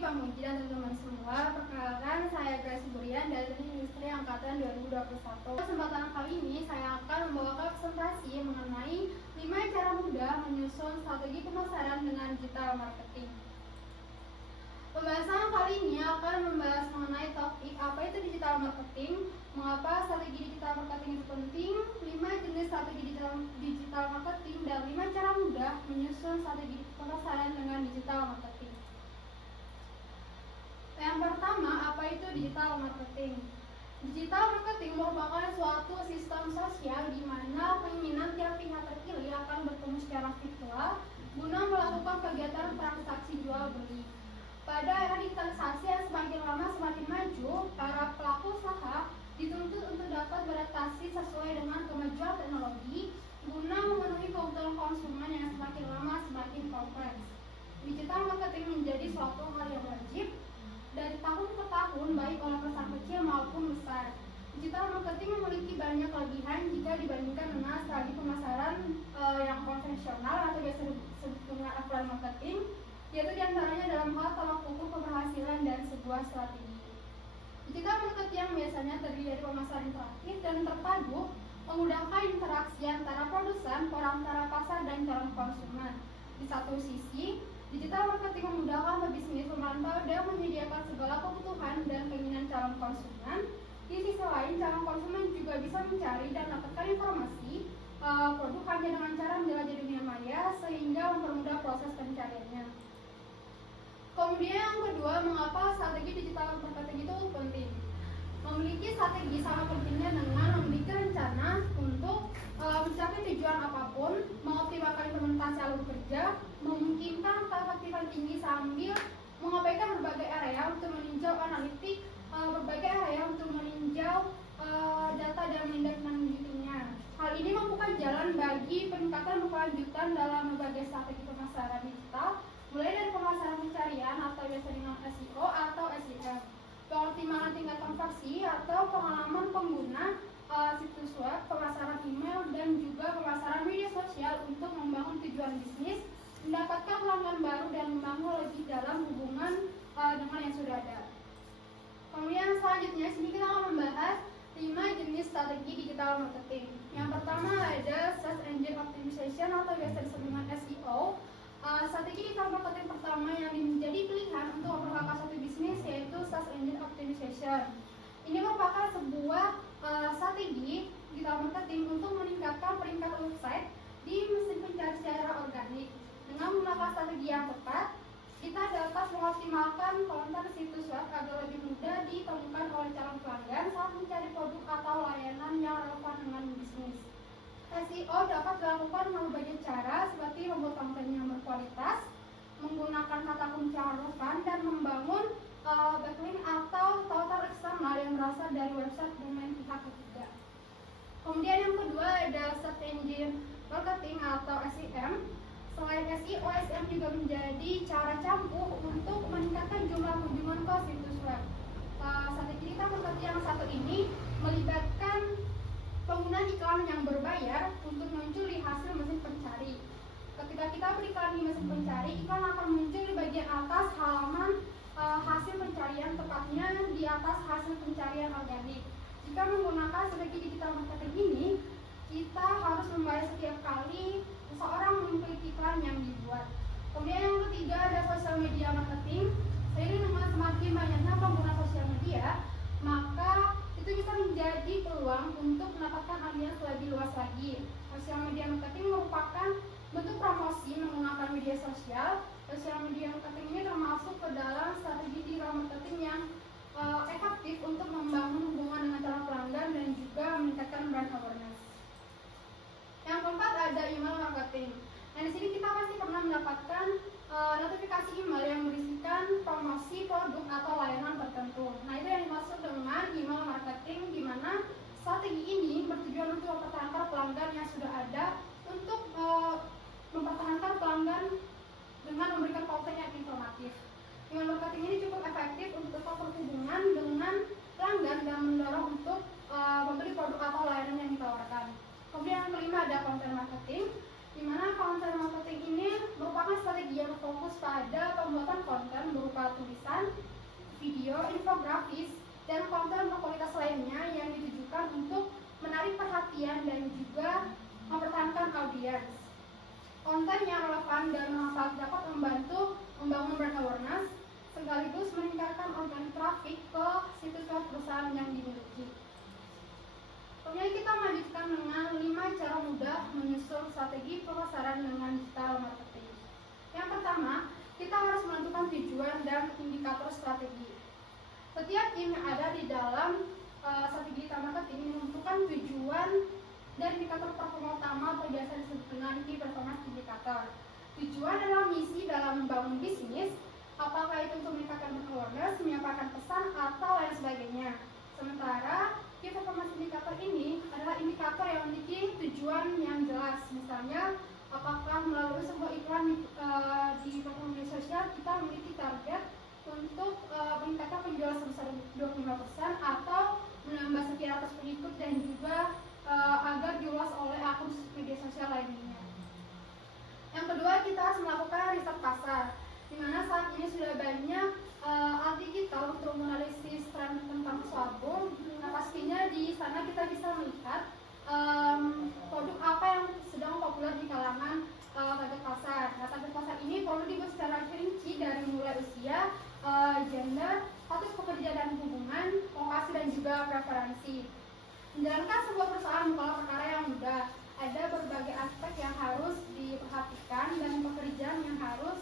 Pamuji dan teman-teman semua. Perkenalkan, saya Grace Burian dari Teknik Industri Angkatan 2021. Kesempatan kali ini saya akan membawakan presentasi mengenai 5 cara mudah menyusun strategi pemasaran dengan digital marketing. Pembahasan kali ini akan membahas mengenai topik apa itu digital marketing, mengapa strategi digital marketing itu penting, 5 jenis strategi digital marketing, dan 5 cara mudah menyusun strategi pemasaran dengan digital marketing. Yang pertama, apa itu digital marketing? Digital marketing merupakan suatu sistem sosial di mana keinginan tiap pihak terpilih akan bertemu secara virtual guna melakukan kegiatan transaksi jual beli. Pada era digitalisasi yang semakin lama semakin maju, para pelaku usaha dituntut untuk dapat beradaptasi sesuai dengan kemajuan teknologi guna memenuhi kebutuhan konsumen yang semakin lama semakin kompleks. Digital marketing menjadi suatu hal yang wajib dari tahun ke tahun, baik oleh perusahaan kecil maupun besar. Digital marketing memiliki banyak kelebihan jika dibandingkan dengan strategi pemasaran yang konvensional atau biasa disebut dengan offline marketing, yaitu diantaranya dalam hal tolak ukur keberhasilan dari sebuah strategi. Digital marketing yang biasanya terdiri dari pemasaran interaktif dan terpadu, memudahkan interaksi antara produsen, perantara pasar, dan calon konsumen. Di satu sisi, digital marketing memudahkan pebisnis memantau dan menyediakan segala kebutuhan dan keinginan calon konsumen. Di sisi lain, calon konsumen juga bisa mencari dan mendapatkan informasi produk hanya dengan cara menjelajahi dunia maya sehingga mempermudah proses pencariannya. Kemudian yang kedua, mengapa strategi digital marketing itu penting? Memiliki strategi sama pentingnya dengan memiliki rencana untuk mencapai tujuan apapun, mengoptimalkan implementasi alur kerja, memungkinkan keefektifan tinggi sambil mengabaikan berbagai area untuk meninjau analitik, berbagai area untuk meninjau data dan menindaklanjutinya. Hal ini membuka jalan bagi peningkatan berkelanjutan dalam berbagai strategi pemasaran digital, mulai dari pemasaran pencarian atau biasa dengan SEO atau SEM, pengoptimalan tingkat konversi atau pengalaman pengguna situs web, pemasaran email, dan juga pemasaran media sosial untuk membangun tujuan bisnis, mendapatkan pelanggan baru, dan membangun lebih dalam hubungan dengan yang sudah ada. Kemudian selanjutnya, sini kita akan membahas 5 jenis strategi digital marketing. Yang pertama ada Search Engine Optimization atau biasa disebut dengan SEO. Strategi digital marketing pertama yang menjadi pilihan untuk memperkenalkan satu bisnis yaitu Search Engine Optimization. Ini merupakan sebuah strategi digital marketing untuk meningkatkan peringkat website di mesin pencari secara organik. Dengan menggunakan strategi yang tepat, kita dapat mengoptimalkan konten situs web agar lebih mudah ditemukan oleh calon pelanggan saat mencari produk atau layanan yang relevan dengan bisnis. SEO dapat dilakukan dengan berbagai cara seperti membuat konten yang berkualitas, menggunakan kata kunci yang relevan, dan membangun backlink atau total eksternal yang berasal dari website domain pihak ketiga. Kemudian yang kedua ada Search Engine Marketing atau SEM. Selain SEO, SEM juga menjadi cara campuh untuk meningkatkan jumlah kunjungan ke situs web. Strategi digital marketing yang satu ini melibatkan penggunaan iklan yang berbayar untuk muncul di hasil mesin pencari. Ketika kita berikan di mesin pencari, iklan akan muncul di bagian atas halaman hasil pencarian, tepatnya di atas hasil pencarian organik. Jika menggunakan strategi digital marketing ini, kita harus membayar setiap kali seseorang mengklik iklan yang dibuat. Kemudian yang ketiga ada social media marketing. Seiring dengan semakin banyaknya pengguna sosial media, maka itu bisa menjadi peluang untuk mendapatkan audiens lebih luas lagi. Social media marketing merupakan bentuk promosi menggunakan media sosial. Social media marketing ini termasuk ke dalam strategi digital marketing yang efektif untuk membangun hubungan dengan calon pelanggan dan juga meningkatkan brand awareness. Yang keempat ada email marketing. Nah, di sini kita pasti pernah mendapatkan notifikasi email yang berisikan promosi produk atau layanan tertentu. Nah, itu yang dimaksud dengan email marketing, di mana strategi ini bertujuan untuk mempertahankan pelanggan yang sudah ada, untuk mempertahankan pelanggan dengan memberikan konten yang informatif. Email marketing ini cukup efektif untuk tetap berhubungan dengan pelanggan dan mendorong untuk membeli produk atau layanan yang ditawarkan. Kemudian yang kelima ada content marketing. di mana konten marketing ini merupakan strategi yang fokus pada pembuatan konten berupa tulisan, video, infografis, dan konten berkualitas lainnya yang ditujukan untuk menarik perhatian dan juga mempertahankan audiens. Konten yang relevan dan bermanfaat dapat membantu membangun brand awareness sekaligus meningkatkan organic traffic ke situs web perusahaan yang dimiliki. Kemudian kita lanjutkan dengan 5 cara mudah menyusun strategi pemasaran dengan digital marketing. Yang pertama, kita harus menentukan tujuan dan indikator strategi. Setiap tim yang ada di dalam strategi digital marketing menentukan tujuan dan indikator performa utama atau biasa disebut dengan key performance indicator. Tujuan adalah misi dalam membangun bisnis, apakah itu untuk meningkatkan awareness, menyampaikan pesan, atau lain sebagainya. Sementara key performance indicator ini adalah indikator yang memiliki tujuan yang jelas. Misalnya, apakah melalui sebuah iklan di platform media sosial kita memiliki target untuk meningkatkan penjualan sebesar 25% atau menambah sekian ratus pengikut dan juga agar diulas oleh akun media sosial lainnya. Yang kedua, kita harus melakukan riset pasar, di mana saat ini sudah banyak alat digital untuk menganalisis tren tentang suatu. Nah, pastinya di sana kita bisa melihat produk apa yang sedang populer di kalangan target pasar. Nah, target pasar ini perlu dibuat secara rinci dari mulai usia, gender, status pekerja dan hubungan, lokasi dan juga preferensi. Menjalankan sebuah perusahaan bukanlah perkara yang mudah. Ada berbagai aspek yang harus diperhatikan dan pekerjaan yang harus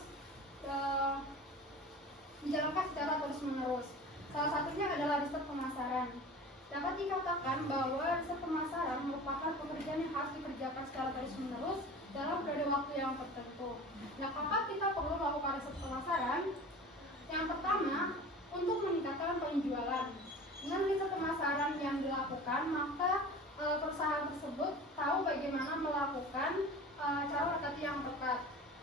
dijalankan secara terus-menerus. Salah satunya adalah riset pemasaran. Dapat dikatakan bahwa riset pemasaran merupakan pekerjaan yang harus dikerjakan secara terus-menerus dalam periode waktu yang tertentu. Nah, kapan kita perlu melakukan riset pemasaran? Yang pertama, untuk meningkatkan penjualan. Dengan riset pemasaran yang dilakukan, maka perusahaan tersebut tahu bagaimana melakukan cara marketing yang tepat.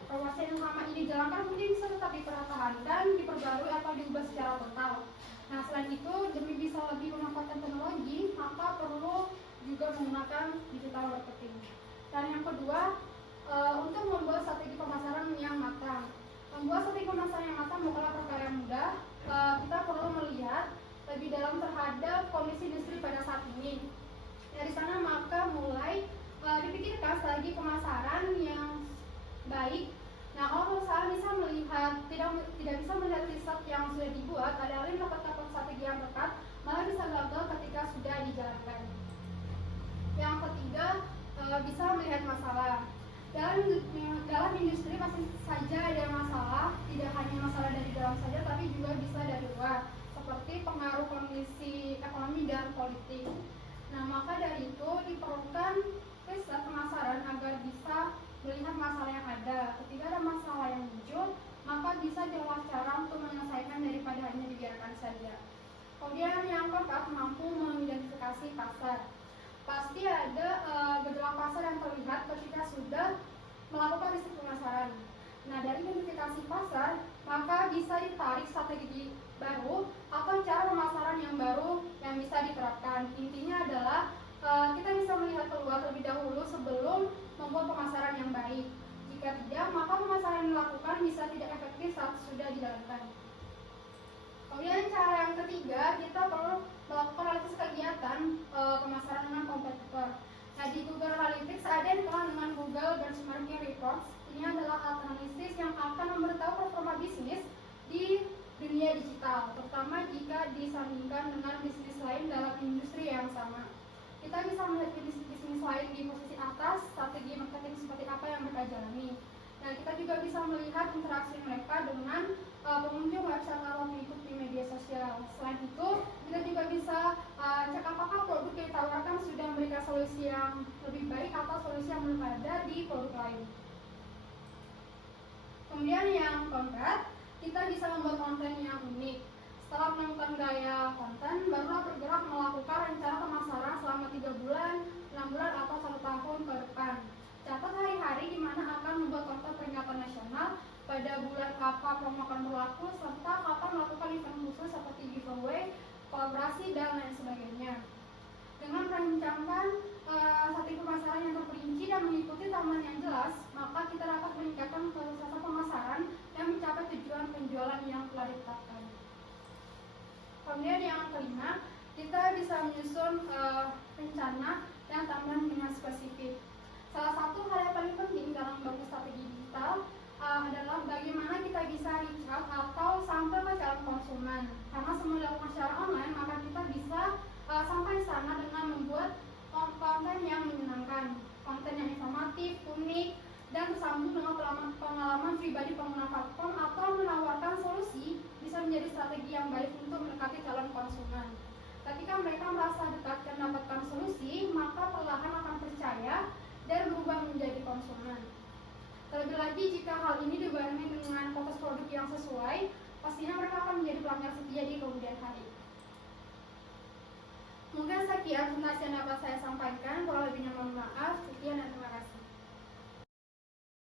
Promosi yang selama ini dijalankan mungkin bisa tetap dipertahankan, diperbarui atau diubah secara total. Nah, selain itu, demi bisa lebih memanfaatkan teknologi, maka perlu juga menggunakan digital marketing. Dan yang kedua, untuk membuat strategi pemasaran yang matang. Membuat strategi pemasaran yang matang bukanlah perkara yang mudah. Kita perlu melihat lebih dalam terhadap kondisi industri pada saat ini. Dari sana maka mulai dipikirkan strategi pemasaran yang baik. Nah, kalau perusahaan bisa melihat tidak bisa melihat riset yang sudah dibuat, alih-alih mendapatkan strategi yang tepat, malah bisa gagal ketika sudah dijalankan. Yang ketiga, bisa melihat masalah. Dalam industri pasti saja ada masalah, tidak hanya masalah dari dalam saja, tapi juga bisa dari luar, seperti pengaruh kondisi ekonomi dan politik. Nah, maka dari itu diperlukan riset pemasaran agar bisa melihat masalah yang ada. Ketika ada masalah yang muncul, maka bisa diolah cara untuk menyelesaikan daripada hanya dibiarkan saja. Kemudian yang keempat, mampu mengidentifikasi pasar. Pasti ada gejolak pasar yang terlihat ketika sudah melakukan riset pemasaran. Nah, dari identifikasi pasar, maka bisa ditarik strategi baru atau cara pemasaran yang baru yang bisa diterapkan. Intinya adalah kita bisa melihat peluang terlebih dahulu sebelum membuat pemasaran yang baik. Jika tidak, maka pemasaran yang dilakukan bisa tidak efektif saat sudah dijalankan. Kemudian cara yang ketiga, kita perlu melakukan analisis kegiatan pemasaran dengan kompetitor. Nah, di Google Analytics ada yang dikenal dengan Google Benchmarking Reports. Ini adalah alat analisis yang akan memberitahu performa bisnis di dunia digital, terutama jika disandingkan dengan bisnis lain dalam industri yang sama. Kita bisa melihat bisnis lain di posisi atas, strategi marketing seperti apa yang mereka jalani. Nah, kita juga bisa melihat interaksi mereka dengan pengunjung website atau pengikut di media sosial. Selain itu, kita juga bisa cek apakah produk yang ditawarkan sudah memberikan solusi yang lebih baik atau solusi yang belum ada di produk lain. Kemudian yang keempat, kita bisa membuat konten yang unik. Setelah menemukan gaya konten, barulah bergerak melakukan rencana pemasaran selama 3 bulan, 6 bulan, atau 1 tahun ke depan. Catat hari-hari di mana akan membuat konten peringatan nasional, pada bulan apa promo akan berlaku, serta kapan melakukan event khusus seperti giveaway, kolaborasi, dan lain sebagainya. Dengan merancangkan strategi pemasaran yang terperinci dan mengikuti tahapan yang jelas, maka kita dapat meningkatkan kesuksesan pemasaran dan mencapai tujuan penjualan yang telah ditetapkan. Kemudian yang kelima, kita bisa menyusun rencana dan timeline dengan spesifik. Salah satu hal yang paling penting dalam membangun strategi digital adalah bagaimana kita bisa reach out atau sampai ke calon konsumen. Karena semua dilakukan secara online, maka kita bisa sampai sana dengan membuat konten yang menyenangkan, konten yang informatif, unik, dan tersambung dengan pengalaman pribadi pengguna platform atau menawarkan solusi bisa menjadi strategi yang baik untuk mendekati calon konsumen. Ketika mereka merasa dekat dan mendapatkan solusi, maka perlahan akan percaya dan berubah menjadi konsumen. Terlebih lagi jika hal ini dibarengi dengan fokus produk yang sesuai, pastinya mereka akan menjadi pelanggan setia di kemudian hari. Mungkin sekian presentasi yang dapat saya sampaikan, kurang lebihnya mohon maaf. Sekian dan terima kasih.